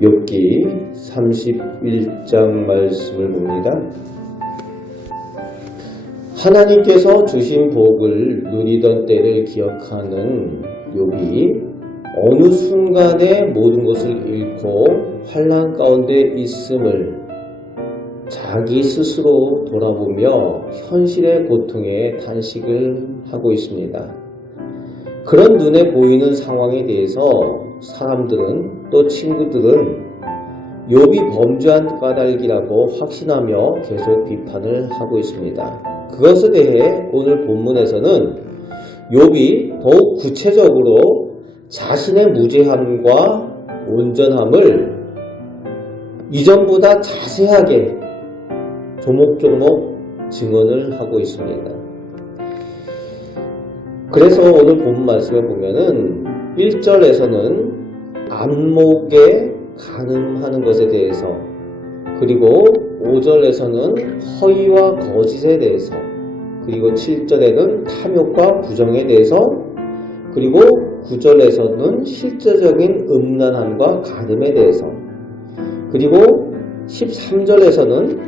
욥기 31장 말씀을 봅니다. 하나님께서 주신 복을 누리던 때를 기억하는 욥이 어느 순간에 모든 것을 잃고 환난 가운데 있음을 자기 스스로 돌아보며 현실의 고통에 단식을 하고 있습니다. 그런 눈에 보이는 상황에 대해서 사람들은 또 친구들은 욥이 범죄한 까닭이라고 확신하며 계속 비판을 하고 있습니다. 그것에 대해 오늘 본문에서는 욥이 더욱 구체적으로 자신의 무죄함과 온전함을 이전보다 자세하게 조목조목 증언을 하고 있습니다. 그래서 오늘 본문 말씀에 보면은 1절에서는 안목에 간음하는 것에 대해서, 그리고 5절에서는 허위와 거짓에 대해서, 그리고 7절에는 탐욕과 부정에 대해서, 그리고 9절에서는 실제적인 음란함과 간음에 대해서, 그리고 13절에서는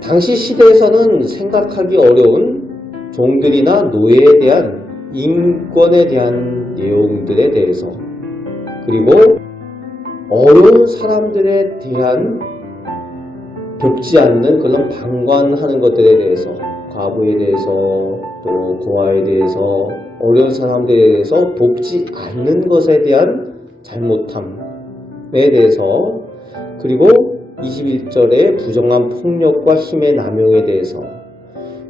당시 시대에서는 생각하기 어려운 종들이나 노예에 대한 인권에 대한 내용들에 대해서, 그리고 어려운 사람들에 대한 돕지 않는 그런 방관하는 것들에 대해서, 과부에 대해서, 또 고아에 대해서, 어려운 사람들에 대해서 돕지 않는 것에 대한 잘못함에 대해서, 그리고 21절의 부정한 폭력과 힘의 남용에 대해서,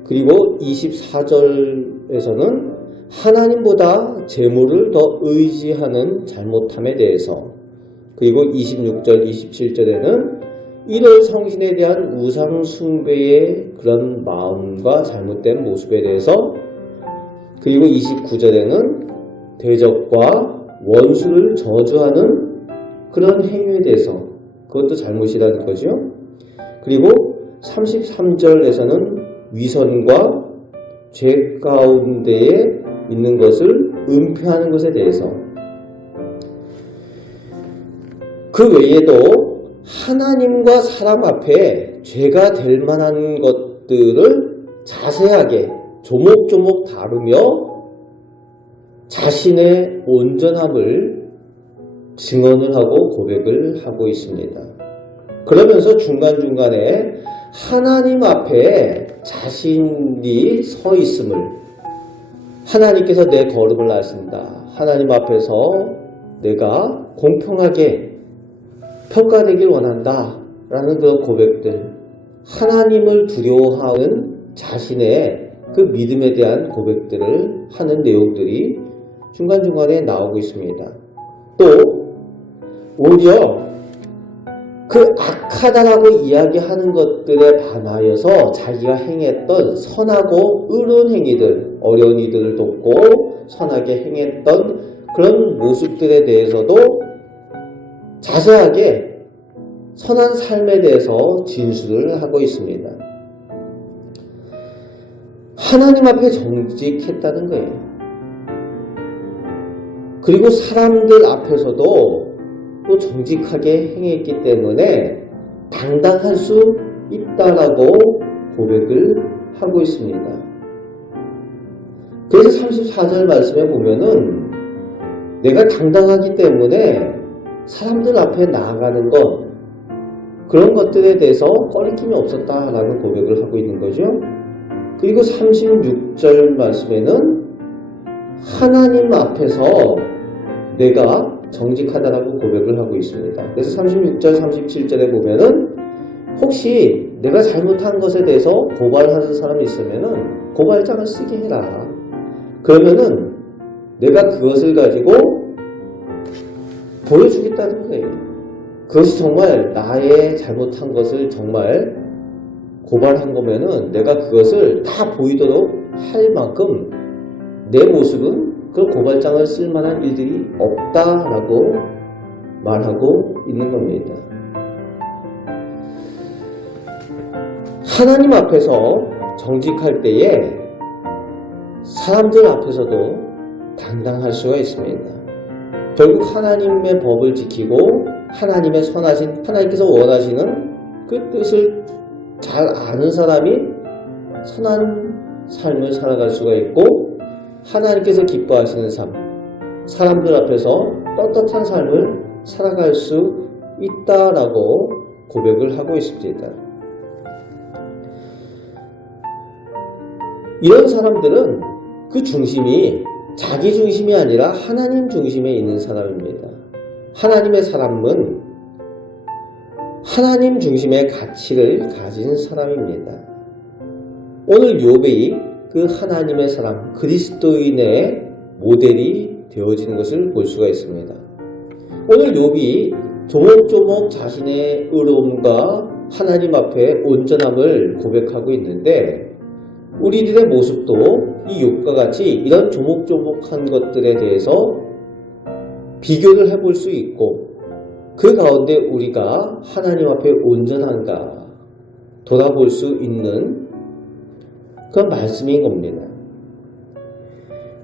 그리고 24절에서는 하나님보다 재물을 더 의지하는 잘못함에 대해서, 그리고 26절, 27절에는 일월 성신에 대한 우상 숭배의 그런 마음과 잘못된 모습에 대해서, 그리고 29절에는 대적과 원수를 저주하는 그런 행위에 대해서, 그것도 잘못이라는 거죠. 그리고 33절에서는 위선과 죄 가운데에 있는 것을 은폐하는 것에 대해서, 그 외에도 하나님과 사람 앞에 죄가 될 만한 것들을 자세하게 조목조목 다루며 자신의 온전함을 증언을 하고 고백을 하고 있습니다. 그러면서 중간중간에 하나님 앞에 자신이 서 있음을, 하나님께서 내 걸음을 아신다, 하나님 앞에서 내가 공평하게 평가되길 원한다 라는 그런 고백들, 하나님을 두려워하는 자신의 그 믿음에 대한 고백들을 하는 내용들이 중간중간에 나오고 있습니다. 또 오히려 그 악하다라고 이야기하는 것들에 반하여서 자기가 행했던 선하고 의로운 행위들, 어려운 이들을 돕고 선하게 행했던 그런 모습들에 대해서도 자세하게 선한 삶에 대해서 진술을 하고 있습니다. 하나님 앞에 정직했다는 거예요. 그리고 사람들 앞에서도 또 정직하게 행했기 때문에 당당할 수 있다라고 고백을 하고 있습니다. 그래서 34절 말씀에 보면은 내가 당당하기 때문에 사람들 앞에 나아가는 것, 그런 것들에 대해서 꺼리낌이 없었다라는 고백을 하고 있는 거죠. 그리고 36절 말씀에는 하나님 앞에서 내가 정직하다라고 고백을 하고 있습니다. 그래서 36절, 37절에 보면은 혹시 내가 잘못한 것에 대해서 고발하는 사람이 있으면은 고발장을 쓰게 해라. 그러면은 내가 그것을 가지고 보여주겠다는 거예요. 그것이 정말 나의 잘못한 것을 정말 고발한 거면은 내가 그것을 다 보이도록 할 만큼 내 모습은 그 고발장을 쓸 만한 일들이 없다라고 말하고 있는 겁니다. 하나님 앞에서 정직할 때에 사람들 앞에서도 당당할 수가 있습니다. 결국 하나님의 법을 지키고 하나님의 선하신, 하나님께서 원하시는 그 뜻을 잘 아는 사람이 선한 삶을 살아갈 수가 있고, 하나님께서 기뻐하시는 삶, 사람들 앞에서 떳떳한 삶을 살아갈 수 있다라고 고백을 하고 있습니다. 이런 사람들은 그 중심이 자기 중심이 아니라 하나님 중심에 있는 사람입니다. 하나님의 사람은 하나님 중심의 가치를 가진 사람입니다. 오늘 욥이 그 하나님의 사람, 그리스도인의 모델이 되어지는 것을 볼 수가 있습니다. 오늘 욥이 조목조목 자신의 의로움과 하나님 앞에 온전함을 고백하고 있는데, 우리들의 모습도 이 욥과 같이 이런 조목조목한 것들에 대해서 비교를 해볼 수 있고, 그 가운데 우리가 하나님 앞에 온전한가 돌아볼 수 있는 그런 말씀인 겁니다.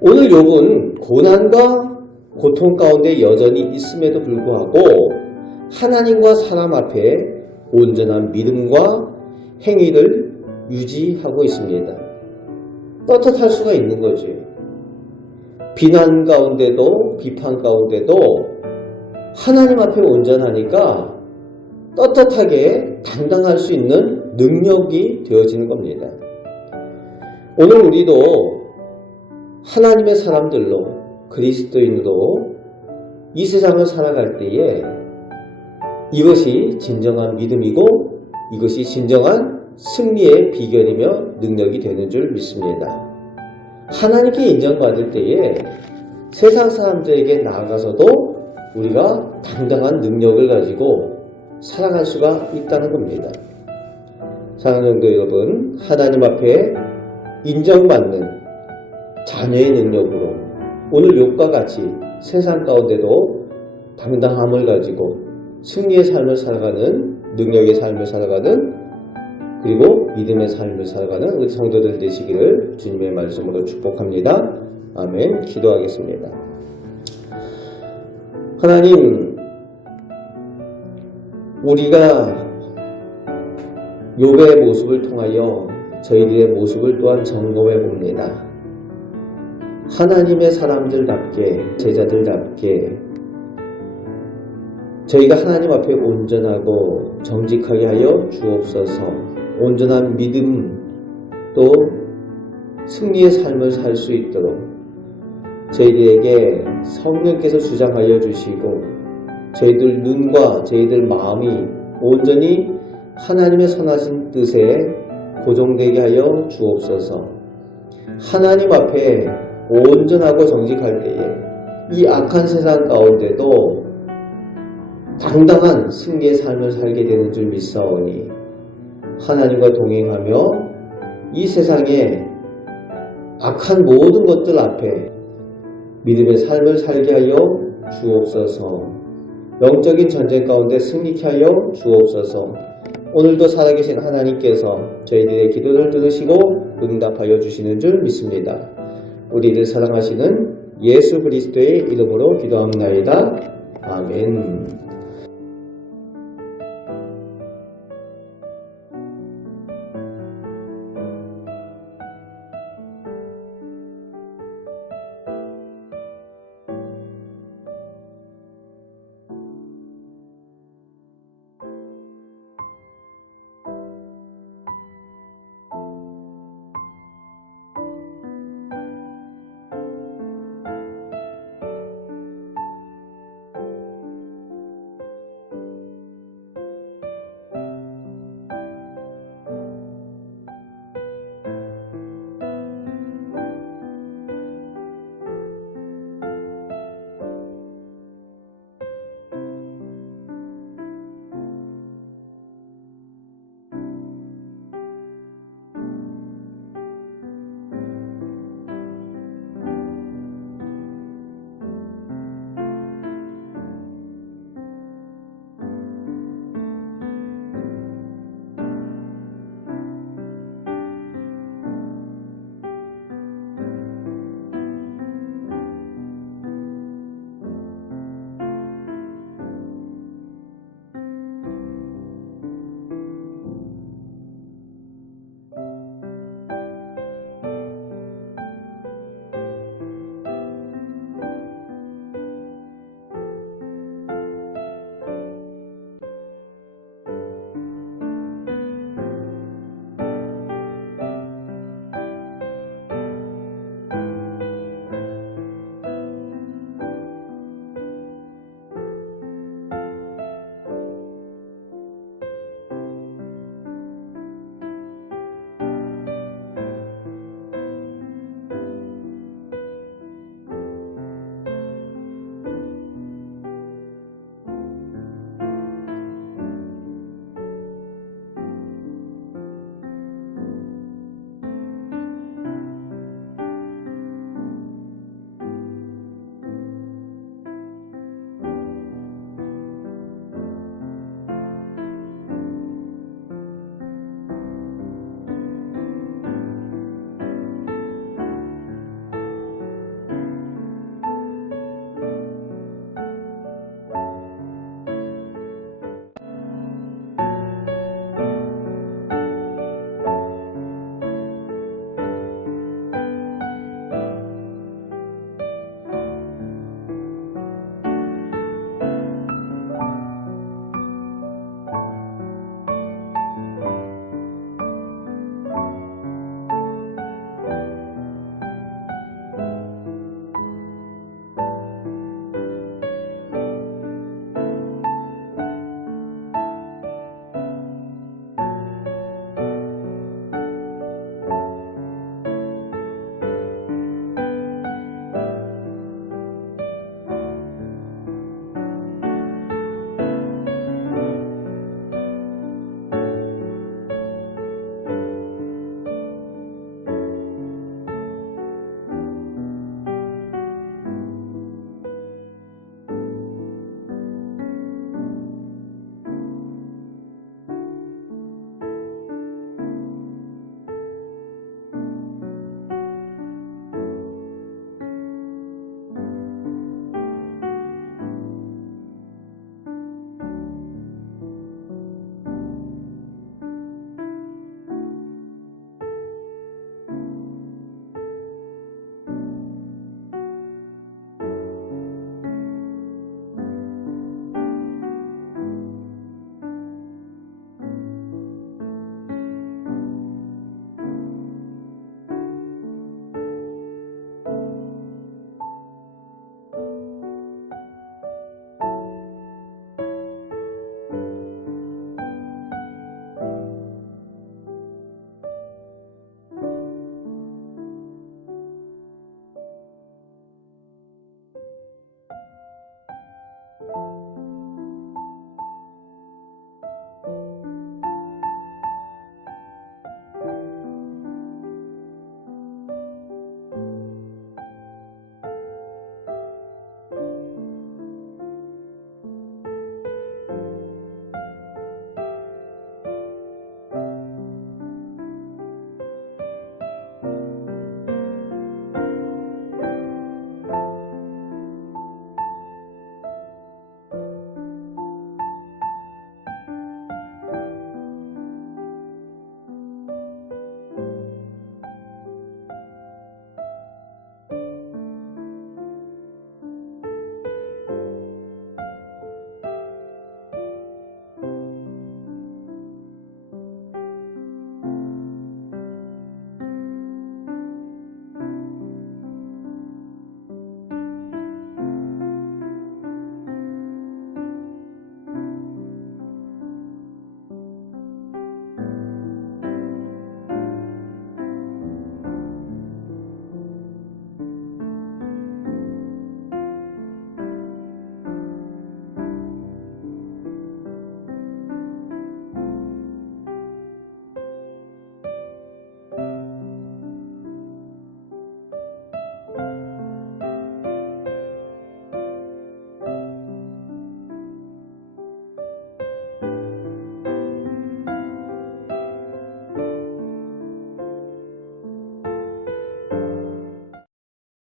오늘 욥은 고난과 고통 가운데 여전히 있음에도 불구하고 하나님과 사람 앞에 온전한 믿음과 행위를 유지하고 있습니다. 떳떳할 수가 있는 거지. 비난 가운데도 비판 가운데도 하나님 앞에 온전하니까 떳떳하게 당당할 수 있는 능력이 되어지는 겁니다. 오늘 우리도 하나님의 사람들로, 그리스도인으로 이 세상을 살아갈 때에 이것이 진정한 믿음이고 이것이 진정한 승리의 비결이며 능력이 되는 줄 믿습니다. 하나님께 인정받을 때에 세상 사람들에게 나아가서도 우리가 당당한 능력을 가지고 살아갈 수가 있다는 겁니다. 사랑하는 성도 여러분, 하나님 앞에 인정받는 자녀의 능력으로 오늘 욥과 같이 세상 가운데도 당당함을 가지고 승리의 삶을 살아가는, 능력의 삶을 살아가는, 그리고 믿음의 삶을 살아가는 우리 성도들 되시기를 주님의 말씀으로 축복합니다. 아멘. 기도하겠습니다. 하나님, 우리가 욥의 모습을 통하여 저희들의 모습을 또한 점검해 봅니다. 하나님의 사람들답게, 제자들답게 저희가 하나님 앞에 온전하고 정직하게 하여 주옵소서. 온전한 믿음 또 승리의 삶을 살 수 있도록 저희들에게 성령께서 주장하여 주시고 저희들 눈과 저희들 마음이 온전히 하나님의 선하신 뜻에 고정되게 하여 주옵소서. 하나님 앞에 온전하고 정직할 때에 이 악한 세상 가운데도 당당한 승리의 삶을 살게 되는 줄 믿사오니 하나님과 동행하며 이 세상의 악한 모든 것들 앞에 믿음의 삶을 살게 하여 주옵소서. 영적인 전쟁 가운데 승리케 하여 주옵소서. 오늘도 살아계신 하나님께서 저희들의 기도를 들으시고 응답하여 주시는 줄 믿습니다. 우리를 사랑하시는 예수 그리스도의 이름으로 기도합니다. 아멘.